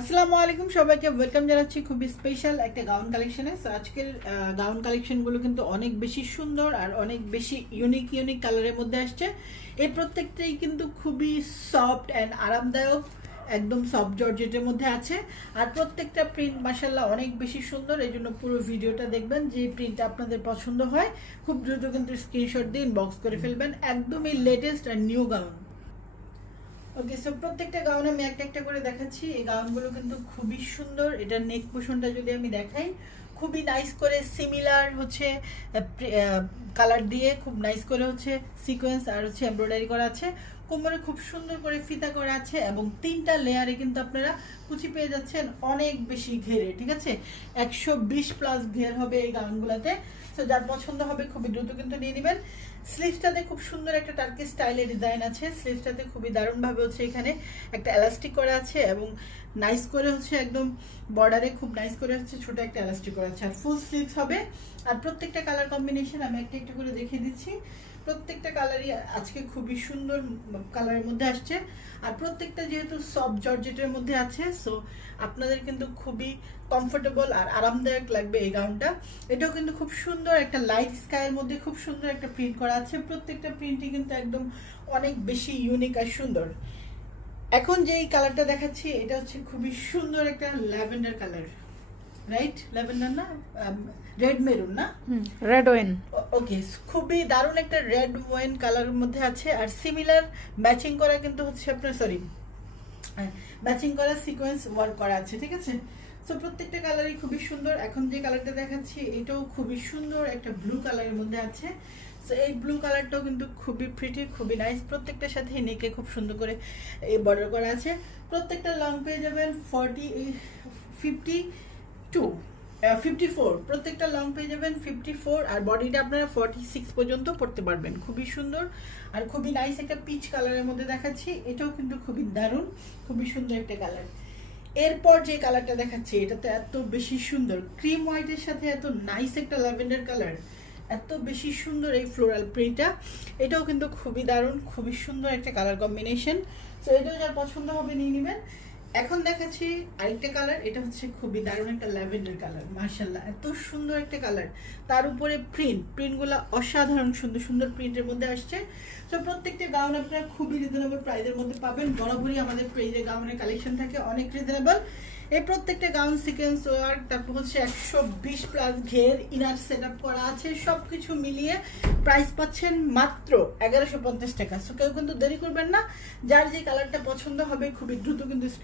আসসালামু আলাইকুম সবাইকে ওয়েলকাম জানাচ্ছি খুবই স্পেশাল একটা গাউন কালেকশনে। সো আজকের গাউন কালেকশনগুলো কিন্তু অনেক বেশি সুন্দর আর অনেক বেশি ইউনিক কালারের মধ্যে আসছে। এই প্রত্যেকটাই কিন্তু খুবই সফট অ্যান্ড আরামদায়ক, একদম সফট জর্জেটের মধ্যে আছে। আর প্রত্যেকটা প্রিন্ট মাশাআল্লাহ অনেক বেশি সুন্দর, এই জন্য পুরো ভিডিওটা দেখবেন। যে প্রিন্টটা আপনাদের পছন্দ হয় খুব দ্রুত কিন্তু স্ক্রিনশট দিয়ে ইনবক্স করে ফেলবেন। একদমই লেটেস্ট আর নিউ গাউন। ওকে, সো প্রত্যেকটা গাউন আমি একটা একটা করে দেখাচ্ছি। এই গাউনগুলো কিন্তু খুবই সুন্দর। এটার নেক পোর্শনটা যদি আমি দেখাই, খুবই নাইস করে সিমিলার হচ্ছে কালার দিয়ে খুব নাইস করে হচ্ছে সিকোয়েন্স আর হচ্ছে এমব্রয়ডারি করা আছে। কোমরে খুব সুন্দর করে ফিতা করা আছে এবং তিনটা লেয়ারে কিন্তু আপনারা কুচি পেয়ে যাচ্ছেন অনেক বেশি ঘেরে। ঠিক আছে, 120 প্লাস ঘের হবে এই গাউনগুলোতে। তো যার পছন্দ হবে খুবই দ্রুত কিন্তু নিয়ে নেবেন। স্লিভসটাতে খুব সুন্দর একটা টার্কি স্টাইলের ডিজাইন আছে। স্লিভসটাতে খুবই দারুণভাবে হচ্ছে এখানে একটা এলাস্টিক করা আছে এবং নাইস করে হচ্ছে একদম বর্ডারে খুব নাইস করে হচ্ছে ছোট একটা এলাস্টিক করা আছে। আর ফুল স্লিভস হবে। আর প্রত্যেকটা কালার কম্বিনেশন আমি একটা একটা করে দেখিয়ে দিচ্ছি। প্রত্যেকটা কালারই আজকে খুবই সুন্দর কালারের মধ্যে আসছে। আর প্রত্যেকটা যেহেতু সফট জর্জেটের মধ্যে আছে, সো আপনাদের কিন্তু খুবই কমফোর্টেবল আর আরামদায়ক লাগবে এই গাউনটা। এটাও কিন্তু খুব সুন্দর একটা লাইট স্কাইয়ের মধ্যে খুব সুন্দর একটা প্রিন্ট করা আছে। প্রত্যেকটা প্রিন্টই কিন্তু একদম অনেক বেশি ইউনিক আর সুন্দর। এখন যে কালারটা দেখাচ্ছি এটা হচ্ছে খুবই সুন্দর একটা ল্যাভেন্ডার কালার, রাইট? ল্যাভেন্ডার না, রেড মেরুন না, রেড ওয়েন। ওকে, খুবই দারুণ একটা রেড ওয়াইন কালারের মধ্যে আছে। আর সিমিলার ম্যাচিং করা কিন্তু হচ্ছে আপনার ম্যাচিং করা সিকোয়েন্স ওয়ার্ক করা আছে। ঠিক আছে, সো প্রত্যেকটা কালারই খুবই সুন্দর। এখন যে কালারটা দেখাচ্ছি এটাও খুবই সুন্দর একটা ব্লু কালারের মধ্যে আছে। সো এই ব্লু কালারটাও কিন্তু খুবই প্রিটি, খুবই নাইস। প্রত্যেকটার সাথে নেকে খুব সুন্দর করে এই বর্ডার করা আছে। প্রত্যেকটা লং পেয়ে যাবেন 54, প্রত্যেকটা লং পেয়ে যাবেন 54। আর বডিটা আপনারা 46 পর্যন্ত পড়তে পারবেন। খুবই সুন্দর আর খুবই নাইস একটা পিচ কালারের মধ্যে দেখাচ্ছি। এটাও কিন্তু খুবই দারুণ, খুবই সুন্দর একটা কালার। এরপর যে কালারটা দেখাচ্ছি এটা তো এত বেশি সুন্দর, ক্রিম হোয়াইটের সাথে এত নাইস একটা ল্যাভেন্ডার কালার, এত বেশি সুন্দর এই ফ্লোরাল প্রিন্টটা। এটাও কিন্তু খুবই দারুণ, খুবই সুন্দর একটা কালার কম্বিনেশন। সো এটাও যার পছন্দ হবে নিয়ে নেবেন। এখন দেখাচ্ছি আরেকটা কালার, এটা হচ্ছে খুবই দারুণ একটা ল্যাভেন্ডার কালার। মাশাআল্লাহ এত সুন্দর একটা কালার, তার উপরে প্রিন্টগুলো অসাধারণ সুন্দর সুন্দর প্রিন্টের মধ্যে আসছে। তো প্রত্যেকটা গাউন আপনারা খুবই রিজনেবল প্রাইসের মধ্যে পাবেন। বরাবরই আমাদের পেজে গাউনের কালেকশন থাকে অনেক রিজনেবল। এই প্রত্যেকটা গাউন সিকোয়েন্স ওয়ার্ক, তারপর হচ্ছে 120 প্লাস ঘের ইনার সেট আপ করা আছে। সবকিছু মিলিয়ে প্রাইস পাচ্ছেন মাত্র 1150 টাকা। সো কেউ কিন্তু দেরি করবেন না, যার যে কালারটা পছন্দ হবে খুবই দ্রুত কিন্তু স্ক্রিন